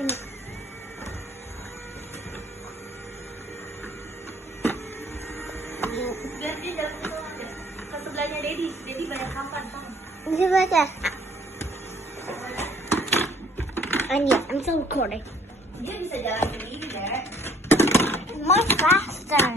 ini. Biar dia jalan ke sebelahnya Dedi. Dedi banyak kampan sama. Bisa baca. And yeah, I'm still recording. Dia bisa jalan sendiri, Dek. More faster.